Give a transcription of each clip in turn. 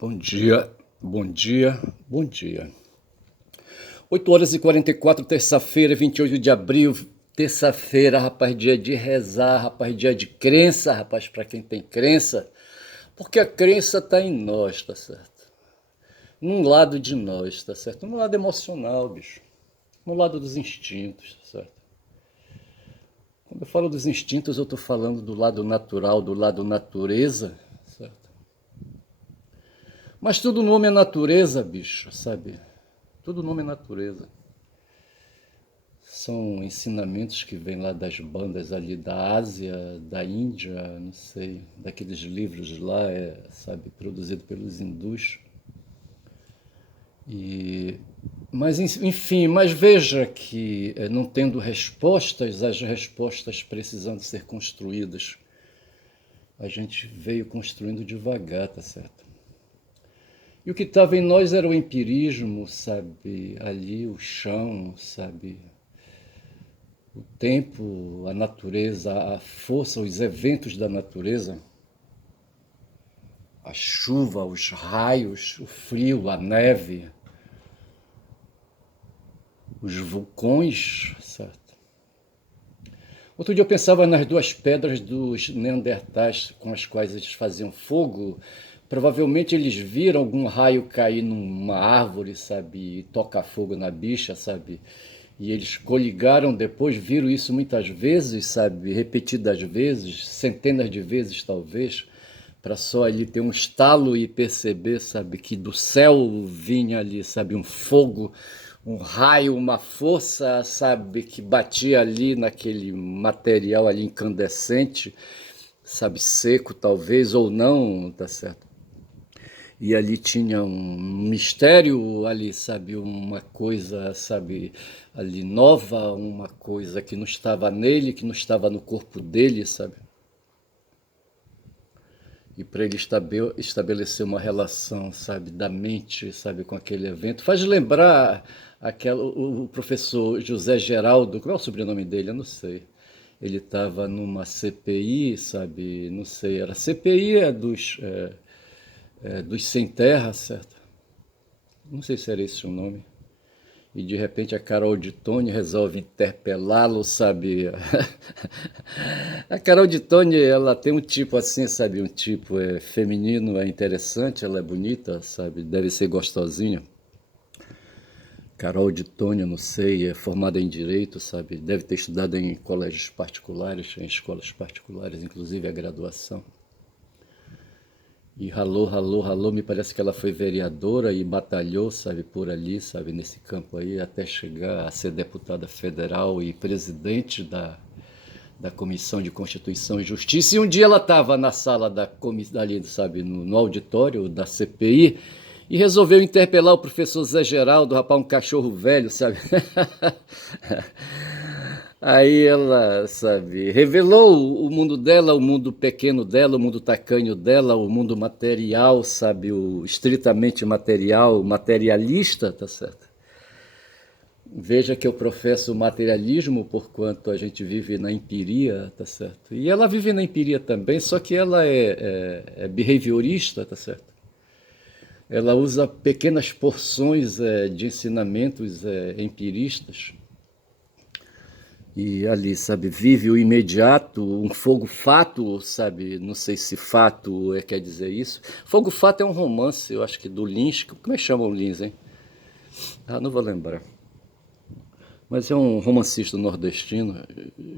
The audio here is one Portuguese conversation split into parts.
Bom dia, bom dia, bom dia. 8h44, terça-feira, 28 de abril. Terça-feira, rapaz, dia de rezar, rapaz, dia de crença, rapaz, para quem tem crença. Porque a crença tá em nós, tá certo? Num lado de nós, tá certo? No lado emocional, bicho. No lado dos instintos, tá certo? Quando eu falo dos instintos, eu tô falando do lado natural, do lado natureza, certo? Mas tudo nome é natureza, bicho, sabe? Tudo nome é natureza. São ensinamentos que vêm lá das bandas ali da Ásia, da Índia, não sei, daqueles livros lá, sabe, produzido pelos hindus. E, mas enfim, mas veja que não tendo respostas, as respostas precisando ser construídas, a gente veio construindo devagar, tá certo? E o que estava em nós era o empirismo, sabe, ali o chão, sabe, o tempo, a natureza, a força, os eventos da natureza, a chuva, os raios, o frio, a neve, os vulcões, certo? Outro dia eu pensava nas duas pedras dos Neandertais com as quais eles faziam fogo. Provavelmente eles viram algum raio cair numa árvore, sabe, e tocar fogo na bicha, sabe? E eles coligaram depois, viram isso muitas vezes, sabe, repetidas vezes, centenas de vezes talvez, para só ali ter um estalo e perceber, sabe, que do céu vinha ali, sabe, um fogo, um raio, uma força, sabe, que batia ali naquele material ali incandescente, sabe, seco talvez ou não, tá certo? E ali tinha um mistério ali, sabe, uma coisa, sabe, ali nova, uma coisa que não estava nele, que não estava no corpo dele, sabe? E para ele estabelecer uma relação, sabe, da mente, sabe, com aquele evento, faz lembrar o professor José Geraldo, qual é o sobrenome dele? Eu não sei. Ele estava numa CPI, sabe, não sei, era CPI dos sem terra, certo? Não sei se era esse o nome. E de repente a Carol de Tone resolve interpelá-lo, sabe? A Carol de Tone, ela tem um tipo assim, sabe? Um tipo feminino, é interessante, ela é bonita, sabe? Deve ser gostosinha. Carol de Tone, eu não sei, é formada em Direito, sabe? Deve ter estudado em colégios particulares, em escolas particulares, inclusive a graduação. E ralou, ralou, ralou, me parece que ela foi vereadora e batalhou, sabe, por ali, sabe, nesse campo aí, até chegar a ser deputada federal e presidente da Comissão de Constituição e Justiça. E um dia ela estava na sala ali, sabe, no auditório da CPI, e resolveu interpelar o professor Zé Geraldo, rapaz, um cachorro velho, sabe? Aí ela, sabe, revelou o mundo dela, o mundo pequeno dela, o mundo tacanho dela, o mundo material, sabe, o estritamente material, materialista, tá certo? Veja que eu professo o materialismo porquanto a gente vive na empiria, tá certo? E ela vive na empiria também, só que ela é behaviorista, tá certo? Ela usa pequenas porções de ensinamentos empiristas e ali, sabe, vive o imediato, um fogo fato, sabe, não sei se fato quer dizer isso. Fogo fato é um romance, eu acho que do Lins, como é que chama o Lins, hein? Ah, não vou lembrar. Mas é um romancista nordestino,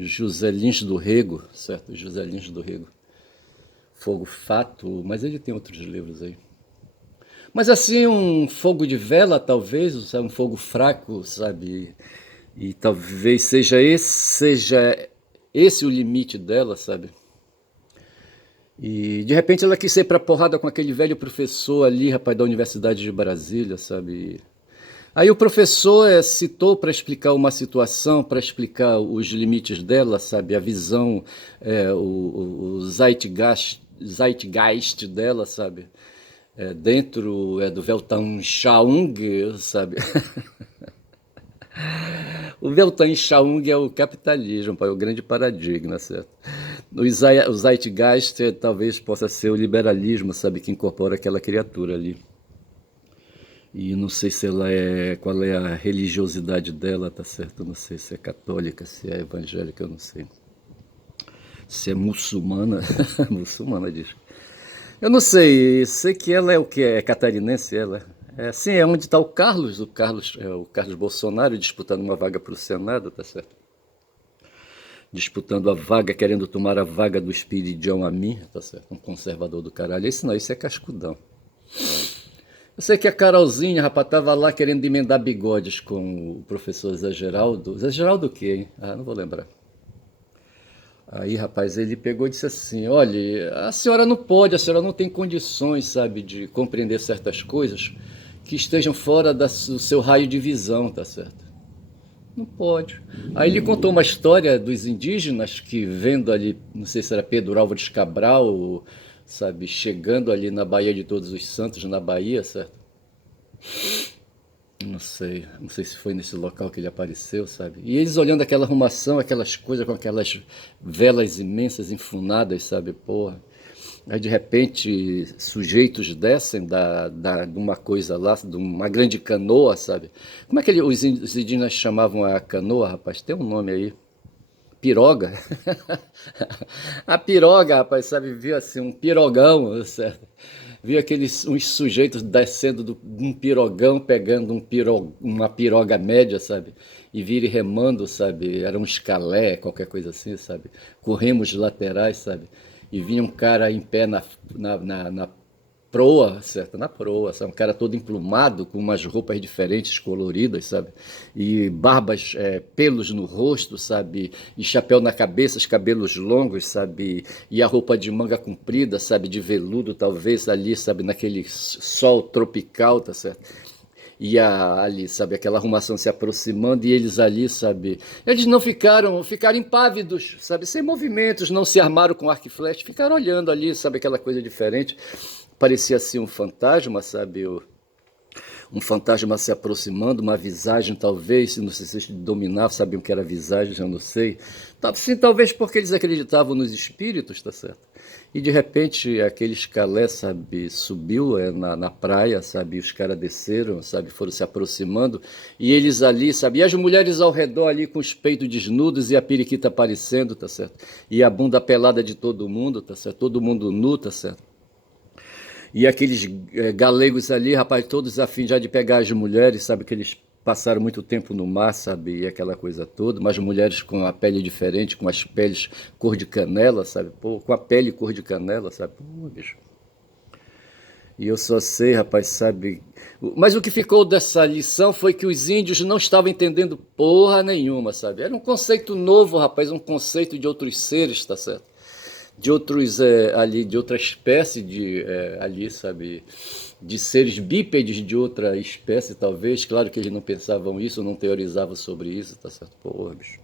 José Lins do Rego, certo? José Lins do Rego. Fogo fato, mas ele tem outros livros aí. Mas assim, um fogo de vela, talvez, um fogo fraco, sabe? E talvez seja esse o limite dela, sabe? E de repente ela quis sair pra porrada com aquele velho professor ali, rapaz, da Universidade de Brasília, sabe? Aí o professor citou para explicar uma situação, para explicar os limites dela, sabe? A visão, o zeitgeist dela, sabe? Dentro do Weltanschauung, sabe? O Weltanschauung é o capitalismo, é o grande paradigma, certo? O Zeitgeist talvez possa ser o liberalismo, sabe, que incorpora aquela criatura ali. E não sei se ela é, qual é a religiosidade dela, tá certo? Não sei se é católica, se é evangélica, eu não sei. Se é muçulmana, muçulmana diz. Eu não sei, sei que ela é o que é catarinense, ela. É, sim, é onde está o Carlos Bolsonaro disputando uma vaga para o Senado, tá certo? Disputando a vaga, querendo tomar a vaga do Espiridião Amin, tá certo? Um conservador do caralho. Isso não, isso é cascudão. Eu sei que a Carolzinha, rapaz, tava lá querendo emendar bigodes com o professor Zé Geraldo. Zé Geraldo o quê, hein? Ah, não vou lembrar. Aí, rapaz, ele pegou e disse assim: olha, a senhora não pode, a senhora não tem condições, sabe, de compreender certas coisas que estejam fora do seu raio de visão, tá certo? Não pode. Aí ele contou uma história dos indígenas que vendo ali, não sei se era Pedro Álvares Cabral, sabe, chegando ali na Baía de Todos os Santos, na Bahia, certo? Não sei se foi nesse local que ele apareceu, sabe? E eles olhando aquela arrumação, aquelas coisas com aquelas velas imensas enfunadas, sabe? Porra. Aí de repente sujeitos descem de uma coisa lá, de uma grande canoa, sabe? Como é que os indígenas chamavam a canoa, rapaz? Tem um nome aí. Piroga. A piroga, rapaz, sabe? Viu assim, um pirogão, certo? Vi aqueles uns sujeitos descendo de um pirogão, pegando uma piroga média, sabe? E virem remando, sabe? Era um escalé, qualquer coisa assim, sabe? Com remos laterais, sabe? E vinha um cara em pé na proa, certo? Na proa, sabe? Um cara todo emplumado, com umas roupas diferentes, coloridas, sabe? E barbas, pelos no rosto, sabe? E chapéu na cabeça, os cabelos longos, sabe? E a roupa de manga comprida, sabe? De veludo, talvez, ali, sabe? Naquele sol tropical, tá certo? E ali, sabe, aquela arrumação se aproximando e eles ali, sabe, eles não ficaram impávidos, sabe, sem movimentos, não se armaram com arco e flecha, ficaram olhando ali, sabe, aquela coisa diferente, parecia assim um fantasma, sabe, um fantasma se aproximando, uma visagem talvez, não sei se eles dominavam, sabiam que era visagem, já não sei. Sim, talvez porque eles acreditavam nos espíritos, tá certo? E de repente aquele escalé, sabe, subiu na praia, sabe, e os caras desceram, sabe, foram se aproximando, e eles ali, sabe, e as mulheres ao redor ali com os peitos desnudos e a periquita aparecendo, tá certo? E a bunda pelada de todo mundo, tá certo? Todo mundo nu, tá certo? E aqueles galegos ali, rapaz, todos a fim já de pegar as mulheres, sabe, que eles passaram muito tempo no mar, sabe, e aquela coisa toda, mas mulheres com a pele diferente, com as peles cor de canela, sabe, pô, com a pele cor de canela, sabe, pô, bicho. E eu só sei, rapaz, sabe. Mas o que ficou dessa lição foi que os índios não estavam entendendo porra nenhuma, sabe? Era um conceito novo, rapaz, um conceito de outros seres, tá certo? De outros ali, de outra espécie de ali, sabe, de seres bípedes de outra espécie, talvez. Claro que eles não pensavam isso, não teorizavam sobre isso, tá certo? Porra, bicho.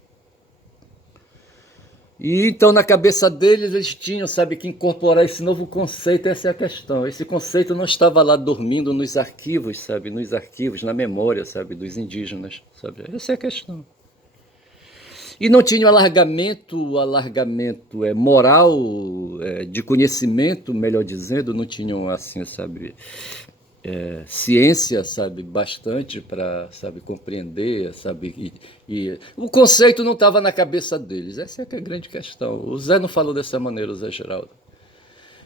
E então na cabeça deles eles tinham, sabe, que incorporar esse novo conceito, essa é a questão. Esse conceito não estava lá dormindo nos arquivos, sabe, nos arquivos, na memória, sabe, dos indígenas, sabe? Essa é a questão. E não tinha alargamento moral, de conhecimento, melhor dizendo, não tinham assim, sabe, ciência, sabe, bastante para, sabe, compreender, sabe, e o conceito não estava na cabeça deles. Essa é que é a grande questão. O Zé não falou dessa maneira, o Zé Geraldo.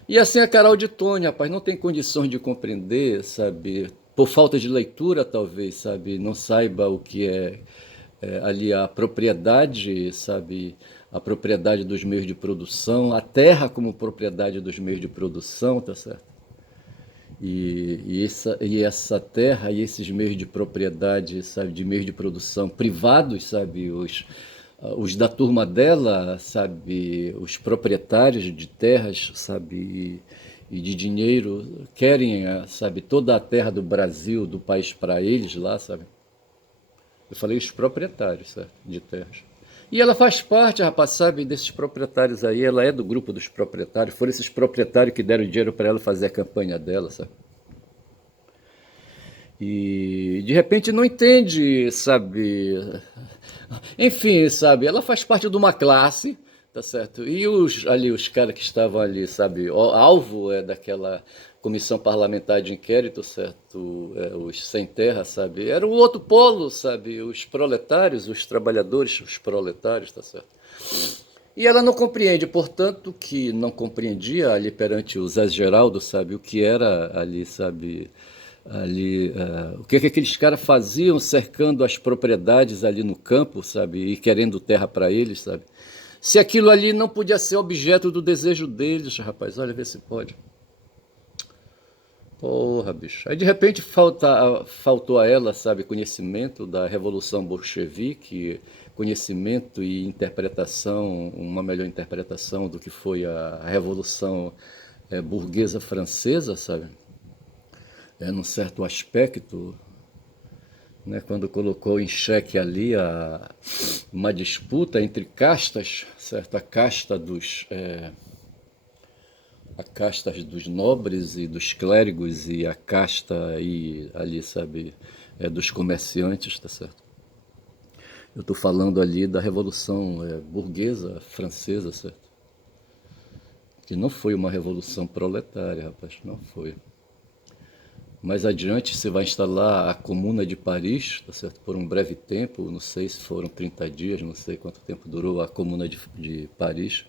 E assim a Carol de Tônia, rapaz, não tem condições de compreender, sabe, por falta de leitura talvez, sabe, não saiba o que ali a propriedade, sabe, a propriedade dos meios de produção, a terra como propriedade dos meios de produção, tá certo? E essa terra e esses meios de propriedade, sabe, de meios de produção privados, sabe, os da turma dela, sabe, os proprietários de terras, sabe, e de dinheiro, querem, sabe, toda a terra do Brasil, do país para eles lá, sabe? Eu falei os proprietários, certo, de terras. E ela faz parte, rapaz, sabe, desses proprietários aí, ela é do grupo dos proprietários, foram esses proprietários que deram dinheiro para ela fazer a campanha dela, sabe? E de repente não entende, sabe? Enfim, sabe? Ela faz parte de uma classe, tá certo? E os caras que estavam ali, sabe, alvo daquela comissão parlamentar de inquérito, certo? Os sem terra, sabe? Era o outro polo, sabe? Os proletários, os trabalhadores, os proletários, tá certo? E ela não compreende, portanto, que não compreendia ali perante o Zé Geraldo, sabe, o que era ali, sabe, ali, o que aqueles caras faziam cercando as propriedades ali no campo, sabe, e querendo terra para eles, sabe. Se aquilo ali não podia ser objeto do desejo deles, rapaz, olha, vê se pode. Porra, bicho. Aí de repente faltou a ela, sabe, conhecimento da Revolução Bolchevique, conhecimento e interpretação, uma melhor interpretação do que foi a Revolução burguesa francesa, sabe? Num certo aspecto, né, quando colocou em xeque ali uma disputa entre castas, certo? A casta dos nobres e dos clérigos e a casta aí, ali, sabe, dos comerciantes, tá certo? Eu estou falando ali da Revolução burguesa francesa, certo? Que não foi uma revolução proletária, rapaz, não foi. Mais adiante você vai instalar a Comuna de Paris, tá certo? Por um breve tempo, não sei se foram 30 dias, não sei quanto tempo durou a Comuna de Paris.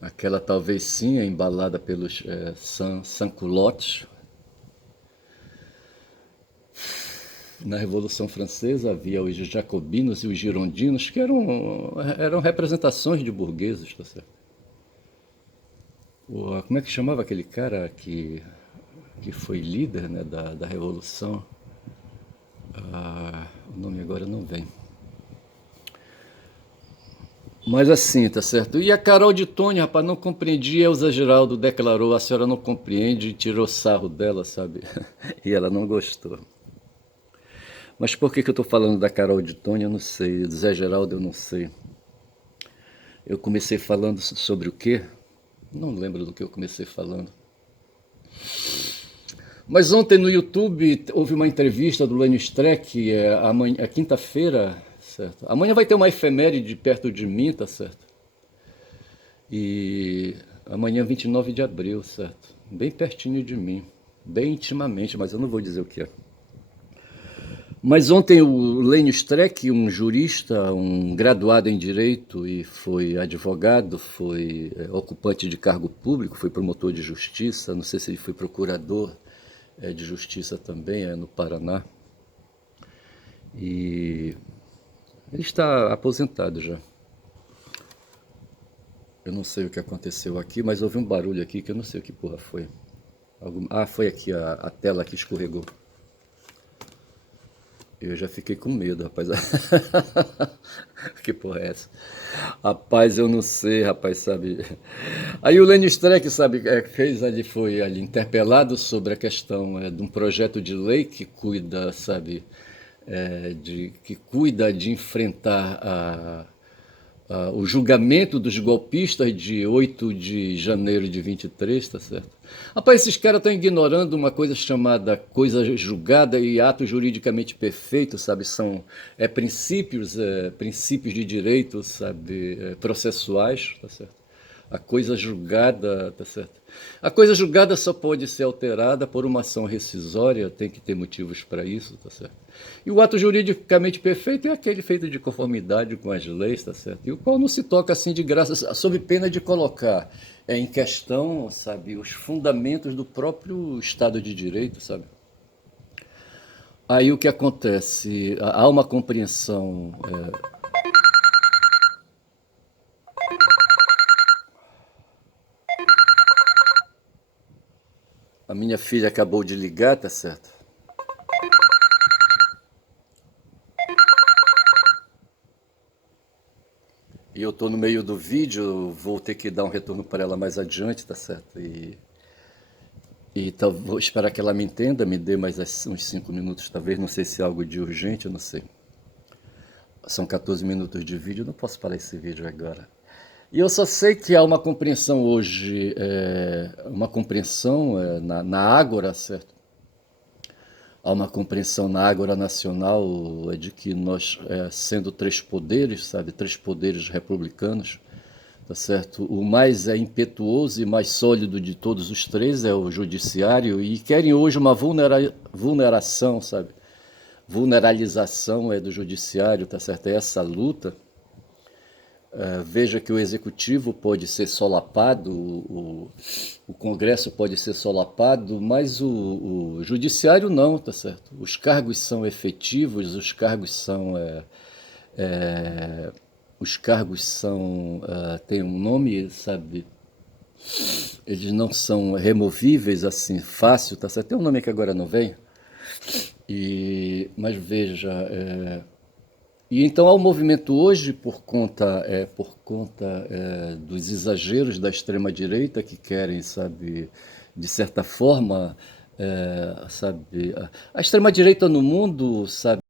Aquela talvez sim é embalada pelos sans-culottes. Na Revolução Francesa havia os jacobinos e os girondinos, que eram representações de burgueses, tá certo? Como é que chamava aquele cara que foi líder, né, da Revolução? O nome agora não vem. Mas assim, tá certo? E a Carol de Tony, rapaz, não compreendia, o Zé Geraldo declarou, a senhora não compreende, e tirou sarro dela, sabe? E ela não gostou. Mas por que eu estou falando da Carol de Tony, eu não sei. Do Zé Geraldo, eu não sei. Eu comecei falando sobre o quê? Não lembro do que eu comecei falando. Mas ontem no YouTube houve uma entrevista do Lênio Streck, é quinta-feira, certo? Amanhã vai ter uma efeméride perto de mim, tá certo? E amanhã 29 de abril, certo? Bem pertinho de mim, bem intimamente, mas eu não vou dizer o que é. Mas ontem o Lênio Streck, um jurista, um graduado em Direito e foi advogado, foi ocupante de cargo público, foi promotor de justiça, não sei se ele foi procurador de justiça também, no Paraná. E ele está aposentado já. Eu não sei o que aconteceu aqui, mas houve um barulho aqui que eu não sei o que porra foi. Foi aqui a tela que escorregou. Eu já fiquei com medo, rapaz. Que porra é essa? Rapaz, eu não sei, rapaz, sabe? Aí o Lênio Streck, sabe, foi ali interpelado sobre a questão de um projeto de lei que cuida, sabe, que cuida de enfrentar o julgamento dos golpistas de 8 de janeiro de 23, tá certo? Rapaz, esses caras estão ignorando uma coisa chamada coisa julgada e ato juridicamente perfeito, sabe? São princípios de direito, sabe? Processuais, tá certo? A coisa julgada, tá certo? A coisa julgada só pode ser alterada por uma ação rescisória, tem que ter motivos para isso, tá certo? E o ato juridicamente perfeito é aquele feito de conformidade com as leis, tá certo? E o qual não se toca assim de graça, sob pena de colocar em questão, sabe, os fundamentos do próprio Estado de Direito, sabe? Aí o que acontece? Há uma compreensão. A minha filha acabou de ligar, tá certo? E eu tô no meio do vídeo, vou ter que dar um retorno para ela mais adiante, tá certo? E vou esperar que ela me entenda, me dê mais uns 5 minutos, talvez, não sei se é algo de urgente, eu não sei. São 14 minutos de vídeo, não posso parar esse vídeo agora. E eu só sei que há uma compreensão hoje, uma compreensão na Ágora, certo? há uma compreensão na Ágora Nacional de que nós, sendo três poderes, sabe, três poderes republicanos, tá certo? O mais impetuoso e mais sólido de todos os três é o judiciário e querem hoje uma vulneração, sabe? Vulneralização do judiciário, tá certo? É essa luta. Veja que o executivo pode ser solapado, o Congresso pode ser solapado, mas o judiciário não, tá certo? Os cargos são efetivos, os cargos são, têm um nome, sabe? Eles não são removíveis assim fácil, tá certo? Tem um nome que agora não vem. Mas veja, e então há um movimento hoje por conta dos exageros da extrema direita que querem, sabe, de certa forma, sabe, a extrema direita no mundo, sabe